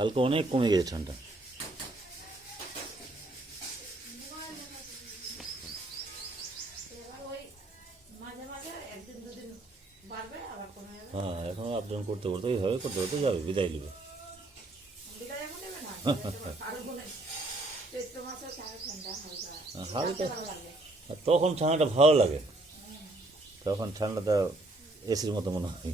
কালকে অনেক কমে গেছে ঠান্ডা। হ্যাঁ, এখন আপ ডাউন করতে করতে ওইভাবে করতে করতে যাবে, বিদায় নেবে। হালকা তখন ঠান্ডাটা ভালো লাগে, তখন ঠান্ডাটা এসির মতো মনে হয়।